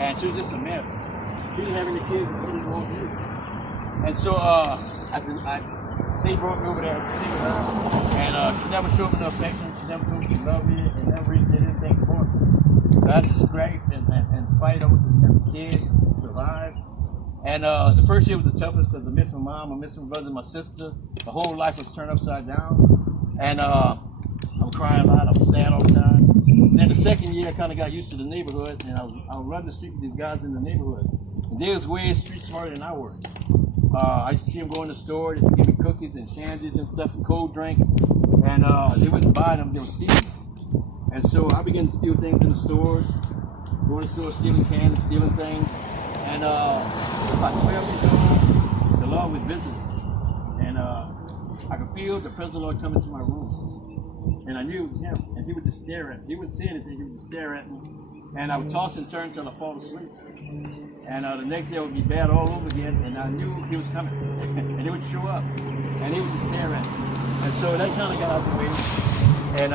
and she was just a mess. She was having the kids and she didn't want to. And so Steve brought me over there to see her, and she never showed me no affection. She never told me she loved me, and never really did anything for me. So I had to scrape and fight over the kid to survive. And the first year was the toughest because I missed my mom, I missed my brother, and my sister. My whole life was turned upside down, and I'm crying a lot. I was sad all the time. And then the second year, I kind of got used to the neighborhood, and I was running the street with these guys in the neighborhood, and they was way street smarter than I was. I used to see them go in the store, they used to give me cookies and candies and stuff and cold drink, and they wouldn't buy them, they were stealing. And so I began to steal things in the stores, going to the store, stealing candies, stealing things. And about 12 years old, the Lord was visiting us. And I could feel the presence of the Lord coming to my room. And I knew it was him, and he would just stare at me. He wouldn't say anything, he would just stare at me. And I would toss and turn until I fall asleep. And the next day it would be bad all over again, and I knew he was coming. And he would show up, and he would just stare at me. And so that kind of got out the way. And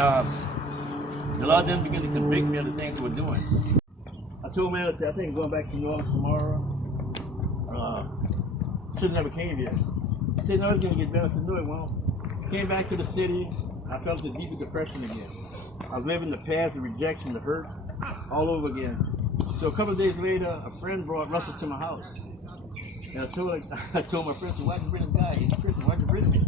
the Lord then began to convict me of the things we were doing. I told him, I said, I think I'm going back to New Orleans tomorrow. Should have never came here. He said, no, it's going to get better. I said, no, it won't. Came back to the city. I felt the deeper depression again. I was living the past, the rejection, the hurt, all over again. So a couple of days later, a friend brought Russell to my house. And I told my friend, so why'd you bring this guy? He's a Christian, why'd you bring him?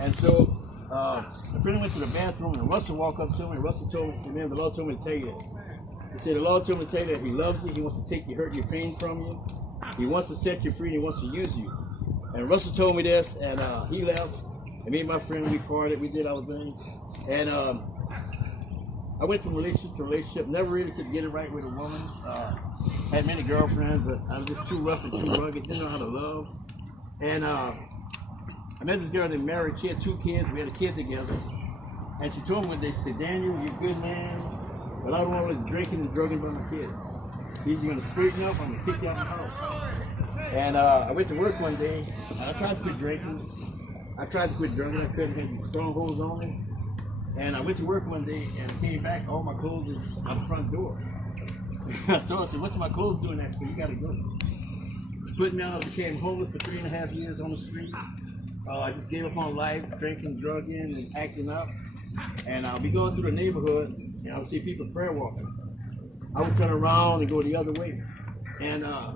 And so the friend went to the bathroom, and Russell walked up to me, and Russell told me, he said, man, the Lord told me to tell you this. He said, the Lord told me to tell you that he loves you, he wants to take your hurt, your pain from you. He wants to set you free, and he wants to use you. And Russell told me this, and he left. And me and my friend, we parted, we did our things. And I went from relationship to relationship, never really could get it right with a woman. Had many girlfriends, but I was just too rough and too rugged, didn't know how to love. And I met this girl named Mary, she had 2 kids, we had a kid together. And she told me one day, she said, Daniel, you're a good man, but I don't want to drinking and drugging by my kids. You're going to straighten up, I'm going to kick you out of the house. And I went to work one day, and I tried to quit drinking. I tried to quit drugging, I couldn't, have these strongholds on me. And I went to work one day, and I came back, all my clothes was out the front door. I told her, I said, what's my clothes doing that for? You gotta go. Put me out, I became homeless for 3.5 years on the street. I just gave up on life, drinking, drugging, and acting up. And I'll be going through the neighborhood, and I would see people prayer walking. I would turn around and go the other way. And I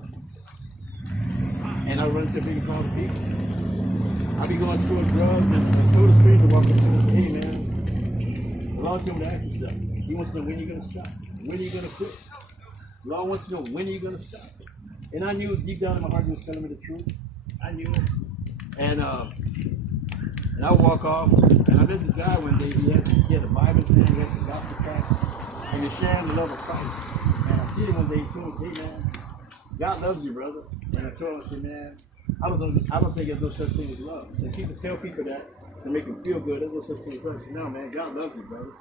would run into a big crowd of people. I'd be going through a drug, and go to the street and walk up to me and say, hey man, the Lord told me to ask you something. He wants to know when you're going to stop. When are you going to quit? The Lord wants to know when are you going to stop. And I knew deep down in my heart he was telling me the truth. I knew it. And I would walk off, and I met this guy one day. He had a Bible thing, he had the gospel tract, and he's sharing the love of Christ. And I see him one day, he told me, hey man, God loves you, brother. And I told him, I said, man, I don't think there's no such thing as love. So people tell people that to make them feel good. There's no such thing as love. I said, no, man, God loves you, brother.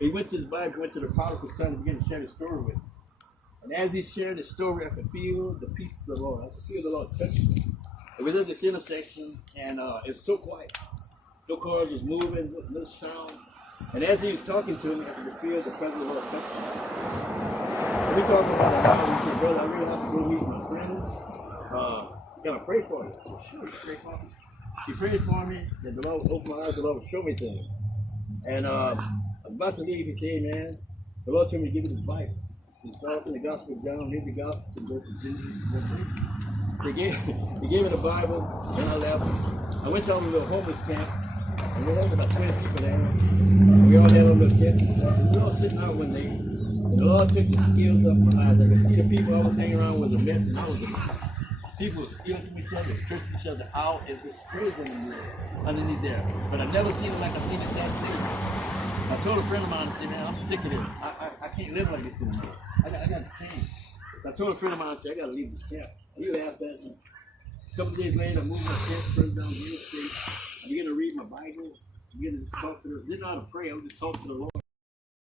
He went to his Bible, went to the prodigal son, and began to share his story with him. And as he shared his story, I could feel the peace of the Lord. I could feel the Lord touching me. It was at this intersection, and it's so quiet. No cars was moving, no sound. And as he was talking to me, I could feel the presence of the Lord touching me. And we talked about it now. He said, brother, I really have to go meet my friends. Can I pray for you? I said, sure, pray for me. He prayed for me, and the Lord would open my eyes, the Lord would show me things. And I was about to leave, he said, hey man, the Lord told me to give you this Bible. He started in the Gospel of John, read the Gospel, and go from Jesus to go. He gave me the Bible, then I left. I went to a little homeless camp, and we had about 20 people there. And we all had a little tent and stuff, and we were all sitting out one day. And the Lord took the scales up my eyes. I could see the people I was hanging around with a mess, and I was a mess. People were stealing from each other, tricked each other out. It's this prison underneath there. But I've never seen it like I've seen it that city. I told a friend of mine, I said, man, I'm sick of this. I can't live like this anymore. I got to change. I told a friend of mine, I said, I got to leave this camp. He laughed at me. A couple of days later, I moved my tent further down the interstate. I began to read my Bible. I began to just talk to the Lord. Didn't know how to pray. I would just talk to the Lord.